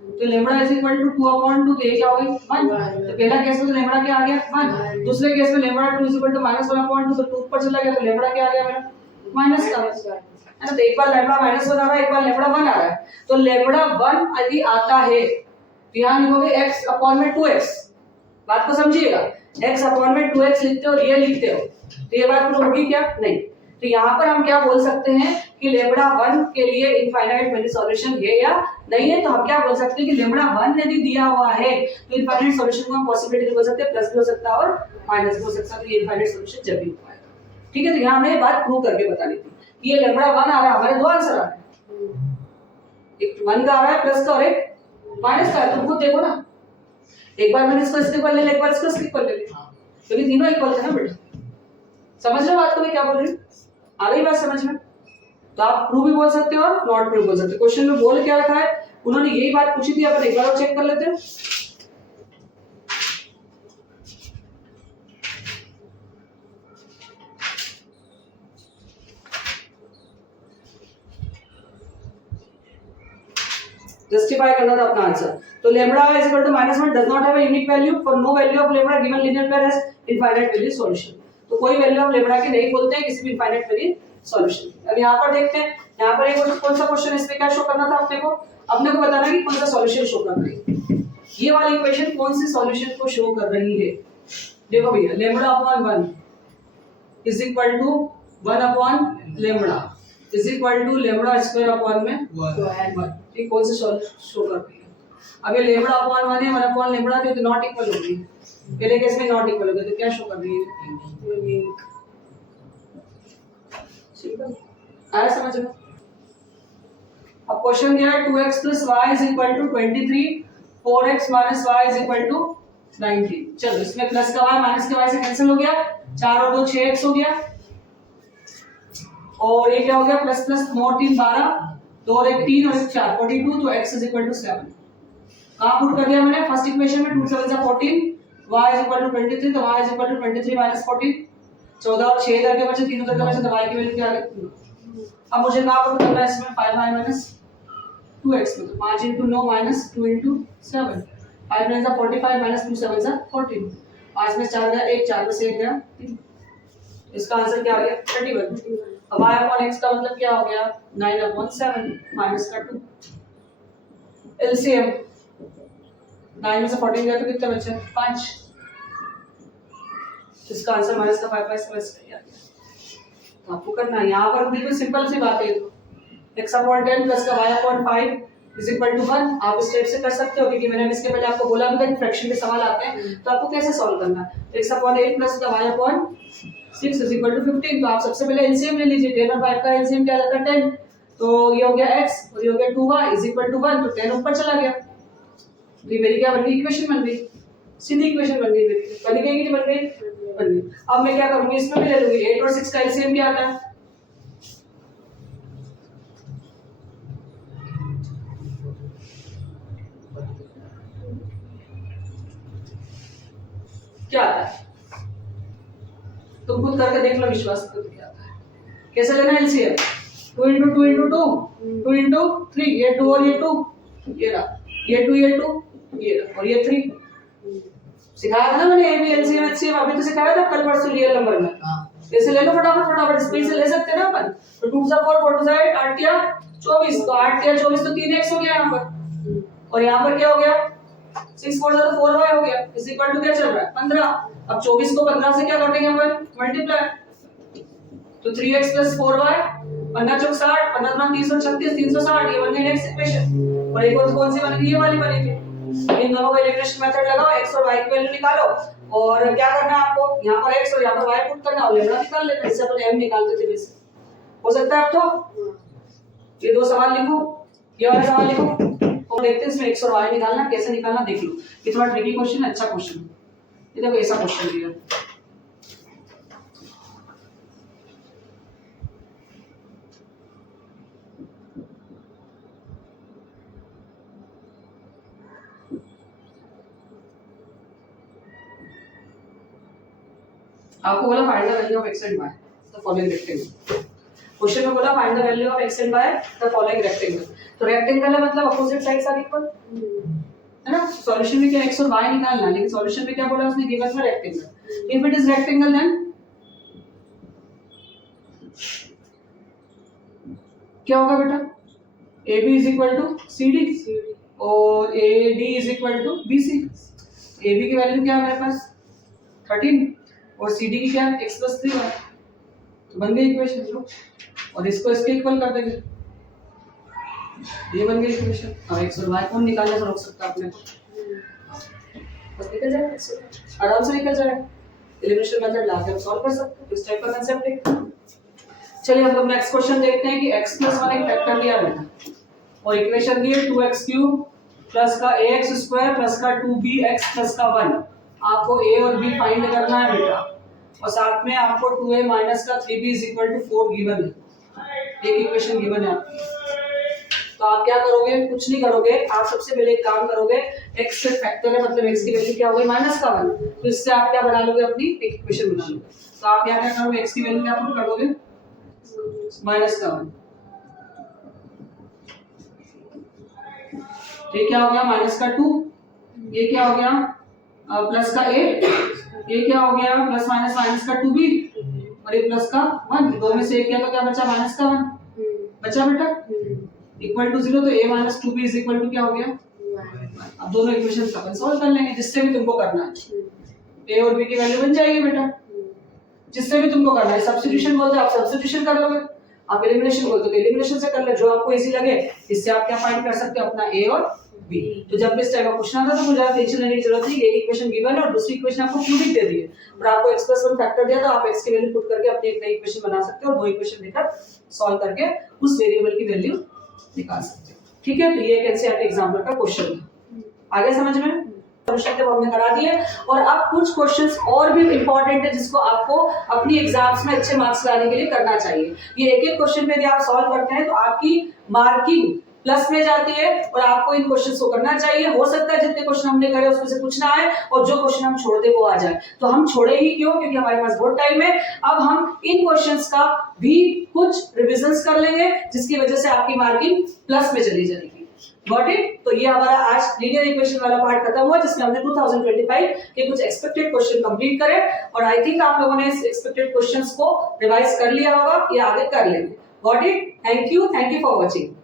तो lambda is equal to 2 upon 2, तो ये क्या हो गई 1। तो पहला केस में तो लैम्बडा क्या आ गया 1, दूसरे केस में lambda 2 is equal to -1 upon 2, तो 2 ऊपर चला गया तो लैम्बडा क्या आ गया मेरा माइनस का, है ना। तो एक बार लैम्बडा -1 आ रहा है, एक बार लैम्बडा 1 आ रहा है। तो लैम्बडा 1 यदि आता है तो यहाँ लिखोगे x अपॉन में 2x, बात को समझिएगा, x अपॉन में 2x लिखते हो और ये लिखते हो तो ये बात प्रूव होगी क्या नहीं। तो यहाँ पर हम क्या बोल सकते हैं कि लैम्बडा 1 के लिए इनफाइनाइट वैल्यू सॉल्यूशन है या नहीं है। तो हम क्या बोल सकते हैं कि लैम्बडा 1 यदि दिया हुआ है तो इनफाइनाइट सॉल्यूशन को हम पॉसिबिलिटी बोल सकते हैं, प्लस भी हो सकता है और माइनस भी हो सकता है। तो ये इनफाइनाइट सॉल्यूशन जब भी हो पाएगा। ठीक है, तो यहाँ हमें बात प्रूव करके बतानी थी कि ये लैम्बडा 1 आ रहा है, हमारे दो आंसर आ रहे हैं, एक 1 का आ रहा है प्लस का और एक माइनस का है। तुम खुद देखो ना, एक बार मैंने इसको इसके इक्वल ले लिया, एक बार इसको इसके इक्वल ले लिया, क्योंकि तीनों इक्वल थे ना बेटा। समझ रहे हो बात को मैं क्या बोल रही हूँ, आ गई बात समझ में। तो आप प्रूव भी बोल सकते हो और नॉट प्रूव बोल सकते हो। क्वेश्चन में बोल क्या रखा है, उन्होंने यही बात पूछी थी, अपन एक बार और चेक कर लेते हैं। जस्टिफाई करना था अपना आंसर। तो lambda is equal to -1 does not have a unique value for no value of lambda given linear pair has infinite value solution. तो कोई वैल्यू ऑफ लैम्बडा की नहीं बोलते हैं किसी भी इनफाइनाइट वैल्यू सॉल्यूशन। अब यहां पर देखते हैं, यहां पर एक कौन सा क्वेश्चन इसमें क्या शो करना था अपने को बताना कि कौन सा सॉल्यूशन शो कर रही है। ये वाली इक्वेशन कौन सी सॉल्यूशन को शो कर रही है। देखो भैया, lambda upon 1 is equal to 1 upon lambda is equal to lambda square upon में 1। ठीक, कौन से शो कर रही है। अब ये लैम्बडा अपॉन 1 है, 1 अपॉन लैम्बडा तो नॉट इक्वल होगी। पहले केस में नॉट इक्वल होगा तो क्या शो कर रही है, यूनिक। सिंपल, आया समझ में। अब क्वेश्चन दिया है 2x + y = 23, 4x - y = 19। चलो इसमें प्लस का y माइनस के y से कैंसिल हो गया, 4 और 2 6x हो गया, और ये क्या हो गया प्लस प्लस 9 और 3 12, 2 और 1 3 और 1 4 42। तो x = 7 कहां पुट कर दिया मैंने फर्स्ट इक्वेशन में, 2 7 14, y = 23, तो y = 23 - 14, 14 और 6 इधर के बचे, 3 उधर के बचे, तो y की वैल्यू क्या आ गई 2। अब मुझे कहाँ पर करना है इसमें 5y माइनस 2x में, तो 5 इंटू 9 माइनस 2 इंटू 7, 5 9 जा 45 माइनस 2 7 जा 14, 5 में 4 गया 1, 4 में से 1 गया 3, इसका आंसर क्या आ गया 31। अब y अपॉन x का मतलब क्या हो गया 9 अपॉन 7 माइनस का 2, एलसीएम 9 में से 14 गया तो कितने बचे 5, इसका आंसर माइनस का 5 5 सही आ गया। तो आपको करना है यहाँ पर बिल्कुल सिंपल सी बात है, तो x अपॉन 10 प्लस का y upon 5 is equal to 1। आप इस टाइप से कर सकते हो क्योंकि मैंने इसके पहले आपको बोला भी था कि फ्रैक्शन के सवाल आते हैं तो आपको कैसे सॉल्व करना है। x अपॉन 8 प्लस का y upon 6 is equal to 15, तो आप सबसे पहले एलसीएम ले लीजिए, 10 और 5 का एलसीएम क्या आता है 10, तो ये हो गया x और ये हो गया 2y इज इक्वल टू 1, तो 10 ऊपर चला गया, तो ये मेरी क्या बन गई इक्वेशन बन गई, सीधी इक्वेशन बन गई मेरी, बन गई कि नहीं बन गई, बन गई। अब मैं क्या करूंगी इसमें भी ले लूंगी 8 और 6 का एलसीएम क्या आता है क्या आता है, तुम खुद करके देख लो, विश्वास करो क्या आता है। कैसे लेना एलसीएम 2 इंटू 2 इंटू 2 2 इंटू 3, ये 2 और ये 2, ये रहा ये 2 ये 2 ये रहा और ये 3, सिखाया था ना मैंने ए बी एलसीएम एचसीएम, अभी तो सिखाया था कल परसों रियल नंबर में। ऐसे ले लो फटाफट फटाफट, स्पीड से ले सकते हैं ना अपन, तो 2 से 4 4 से 8 8 या 24, तो 8 या 24 तो 3x हो गया यहाँ पर, और यहाँ पर क्या हो गया 6 4 से 4y हो गया इज इक्वल टू क्या चल रहा है 15। अब 24 को 15 से क्या काटेंगे अपन मल्टीप्लाई, तो 3x 4y 15 चौक 60 15 336 360, ये बन गई नेक्स्ट इक्वेशन। और एक और कौन सी बनेगी, ये वाली बनेगी। इन दोनों का एलिमिनेशन मेथड लगाओ, x और y की वैल्यू निकालो और क्या करना है आपको, यहाँ पर x और यहाँ पर y पुट करना और लेना निकाल लेना, इससे अपन m निकालते थे वैसे हो सकता है। अब तो ये दो सवाल लिखो, ये वाला सवाल लिखो और देखते हैं इसमें x और y निकालना कैसे निकालना देख लो। ये थोड़ा ट्रिकी क्वेश्चन है, अच्छा क्वेश्चन है, ये देखो ऐसा क्वेश्चन दिया आपको बोला find the value of x and y the following rectangle. Question में बोला find the value of x and y the following rectangle, तो रेक्टेंगल है मतलब अपोजिट साइड्स आर इक्वल है ना। सॉल्यूशन में क्या x और y निकालना, लेकिन सॉल्यूशन में क्या बोला उसने, गिवन है rectangle. If it is rectangle then क्या होगा बेटा, AB is equal to CD और AD is equal to BC। AB की वैल्यू क्या है मेरे पास 13 और CD की क्या है x + 3y, तो बन गई इक्वेशन लो, और इसको इसके इक्वल कर देंगे, ये बन गई इक्वेशन। अब x और y कौन निकालने से रोक सकता है अपने को, बस निकल जाएगा आराम से निकल जाएगा, एलिमिनेशन मेथड ला के हम सॉल्व कर सकते हैं। इस टाइप का कांसेप्ट है। चलिए हम लोग नेक्स्ट क्वेश्चन देखते हैं कि x + 1 एक फैक्टर दिया बेटा और इक्वेशन दी है 2x³ प्लस का ax² प्लस का 2bx प्लस का 1। आपको a और b फाइंड करना है बेटा, और साथ में आपको 2a माइनस का 3b is equal to 4 given है, एक इक्वेशन गिवन है। तो आप क्या करोगे, कुछ नहीं करोगे, आप सबसे पहले एक काम करोगे, x से फैक्टर है मतलब x की वैल्यू क्या होगी -1, तो इससे आप क्या बना लोगे, अपनी एक इक्वेशन बना लोगे। तो आप यहाँ क्या करोगे, x की वैल्यू क्या पुट कर दोगे -1, ये क्या हो गया -2, ये क्या हो गया प्लस का a, ये क्या हो गया प्लस माइनस का 2b और ये प्लस का 1, दो में से एक क्या तो क्या बचा -1 बचा बेटा इक्वल टू 0, तो a - 2b is equal to क्या हो गया 1। अब दोनों इक्वेशंस अपन सॉल्व कर लेंगे, जिससे भी तुमको करना है a और b की वैल्यू बन जाएगी बेटा, जिससे भी तुमको करना है। सब्स्टिट्यूशन बोलते हैं आप सब्स्टिट्यूशन कर लोगे, आप एलिमिनेशन बोलते हो एलिमिनेशन से कर ले, जो आपको इजी लगे, इससे आप क्या फाइंड कर सकते हो अपना a और b। तो जब इस टाइप का क्वेश्चन आता है तो मुझे ज्यादा टेंशन लेने की जरूरत नहीं, एक इक्वेशन गिवन है और दूसरी इक्वेशन आपको क्यूबिक दे दी है, और आपको x + 1 फैक्टर दिया, तो आप x की वैल्यू पुट करके अपनी एक नई इक्वेशन बना सकते हो और दो इक्वेशन देकर सॉल्व करके उस वेरिएबल की वैल्यू निकाल सकते हो। ठीक है, तो ये एक एनसीईआरटी एग्जाम्पल का क्वेश्चन था, आगे समझ में सॉल्यूशन जब हमने करा दिए। और अब कुछ क्वेश्चंस और भी इंपॉर्टेंट है जिसको आपको अपनी एग्जाम्स में अच्छे मार्क्स लाने के लिए करना चाहिए। ये एक एक क्वेश्चन पे यदि आप सॉल्व करते हैं तो आपकी मार्किंग प्लस में जाती है और आपको इन क्वेश्चंस को करना चाहिए। हो सकता है जितने क्वेश्चन हमने करे उसमें से पूछना है और जो क्वेश्चन हम छोड़ दे वो आ जाए, तो हम छोड़े ही क्यों, क्योंकि हमारे पास बहुत टाइम है। अब हम इन क्वेश्चंस का भी कुछ रिविजन्स कर लेंगे जिसकी वजह से आपकी मार्किंग प्लस में चली जाएगी। Got it? तो ये हमारा आज लीनियर इक्वेशन वाला पार्ट खत्म हुआ जिसमें हमने 2025 के कुछ एक्सपेक्टेड क्वेश्चन कंप्लीट करे और आई थिंक आप लोगों ने इस एक्सपेक्टेड क्वेश्चंस को रिवाइज कर लिया होगा या आगे कर लेंगे। Got it? Thank you for watching.